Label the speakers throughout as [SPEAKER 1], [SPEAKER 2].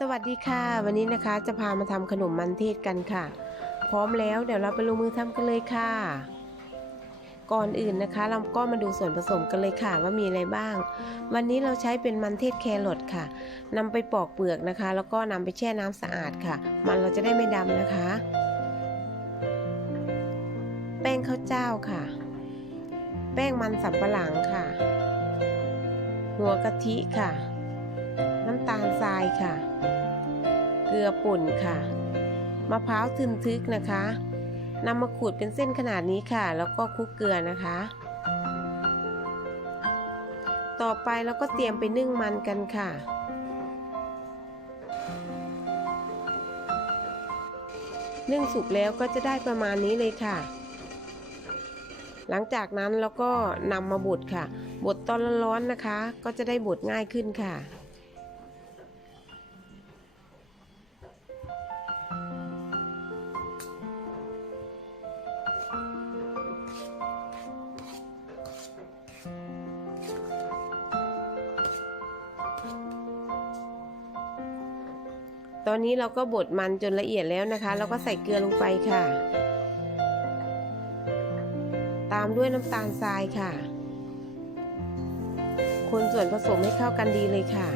[SPEAKER 1] สวัสดีค่ะ วันนี้นะคะจะพามาทำขนมมันเทศกันค่ะ พร้อมแล้วเดี๋ยวเราไปลงมือทำกันเลยค่ะ ก่อนอื่นนะคะ เราก็มาดูส่วนผสมกันเลยค่ะว่ามีอะไรบ้าง วันนี้เราใช้เป็นมันเทศแครอทค่ะนำไปปอกเปลือกนะคะ แล้วก็นำไปแช่น้ำสะอาดค่ะ มันเราจะได้ไม่ดำนะคะ แป้งข้าวเจ้าค่ะ แป้งมันสำปะหลังค่ะ หัวกะทิค่ะำตาลทรายค่ะ เกลือป่นค่ะ มะพร้าวทึนทึกนะคะนำมาขูดเป็นเส้นขนาดนี้ค่ะ แล้วก็คลุกเกลือนะคะ ต่อไปเราก็เตรียมไปนึ่งมันกันค่ะ นึ่งสุกแล้วก็จะได้ประมาณนี้เลยค่ะ หลังจากนั้นเราก็นำมาบดค่ะ บดตอนร้อนๆนะคะ ก็จะได้บดง่ายขึ้นค่ะ ตอนนี้เราก็บดมันจนละเอียดแล้วนะคะ แล้วก็ใส่เกลือลงไปค่ะ ตามด้วยน้ำตาลทรายค่ะ คนส่วนผสมให้เข้ากันดีเลยค่ะ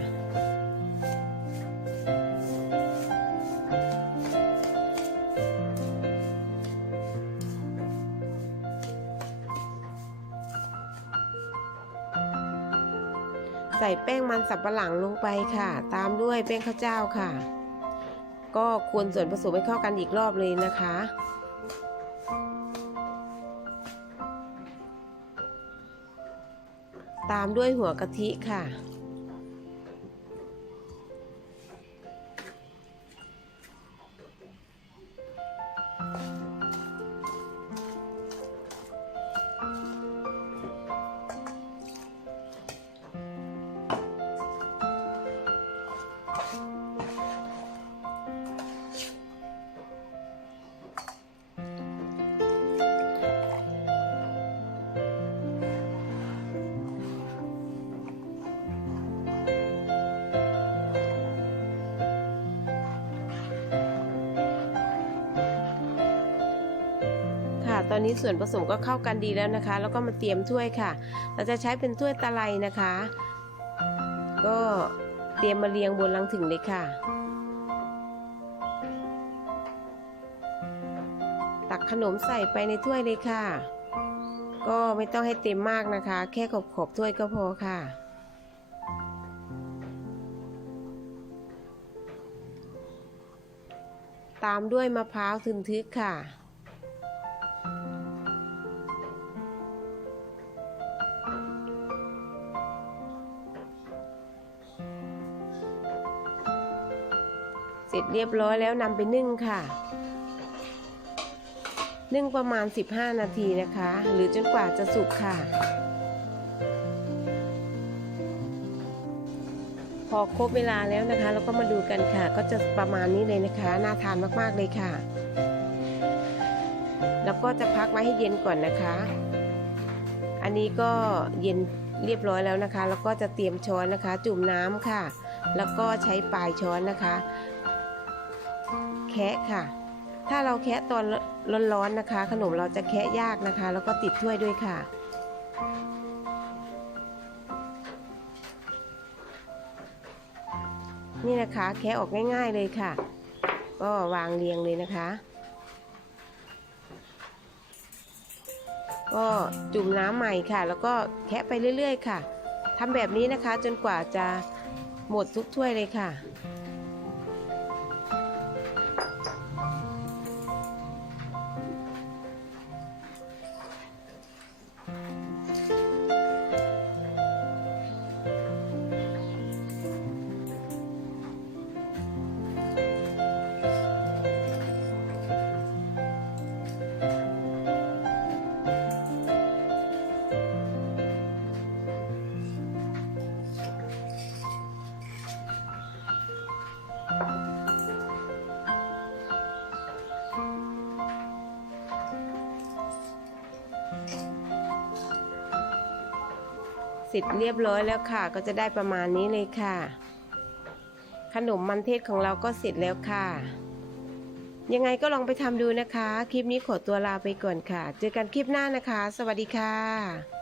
[SPEAKER 1] ใส่แป้งมันสับปะหลังลงไปค่ะ ตามด้วยแป้งข้าวเจ้าค่ะ ก็ควรส่วนผสมให้เข้ากันอีกรอบเลยนะคะ ตามด้วยหัวกะทิค่ะ อนนี้ส่วนผสมก็เข้ากันดีแล้วนะคะ แล้วก็มาเตรียมถ้วยค่ะ เราจะใช้เป็นถ้วยตะไลนะคะ ก็เตรียมมาเรียงบนลังถึงเลยค่ะ ตักขนมใส่ไปในถ้วยเลยค่ะ ก็ไม่ต้องให้เต็มมากนะคะ แค่ขอบขอบๆถ้วยก็พอค่ะตามด้วยมะพร้าวทึนทึกค่ะ เสร็จเรียบร้อยแล้วนำไปนึ่งค่ะ นึ่งประมาณ 15 นาทีนะคะ หรือจนกว่าจะสุกค่ะ พอครบเวลาแล้วนะคะ เราก็มาดูกันค่ะ ก็จะประมาณนี้เลยนะคะ น่าทานมากๆเลยค่ะ แล้วก็จะพักไว้ให้เย็นก่อนนะคะ อันนี้ก็เย็นเรียบร้อยแล้วนะคะ แล้วก็จะเตรียมช้อนนะคะ จุ่มน้ำค่ะ แล้วก็ใช้ปลายช้อนนะคะ แคะค่ะ ถ้าเราแคะตอนร้อนๆนะคะ ขนมเราจะแคะยากนะคะ แล้วก็ติดถ้วยด้วยค่ะ นี่นะคะแคะออกง่ายๆเลยค่ะ ก็วางเรียงเลยนะคะ ก็จุ่มน้ำใหม่ค่ะ แล้วก็แคะไปเรื่อยๆ ค่ะทำแบบนี้นะคะจนกว่าจะหมดทุกถ้วยเลยค่ะ สร็จเรียบร้อยแล้วค่ะ ก็จะได้ประมาณนี้เลยค่ะ ขนมมันเทศของเราก็เสร็จแล้วค่ะ ยังไงก็ลองไปทำดูนะคะ คลิปนี้ขอตัวลาไปก่อนค่ะ เจอกันคลิปหน้านะคะ สวัสดีค่ะ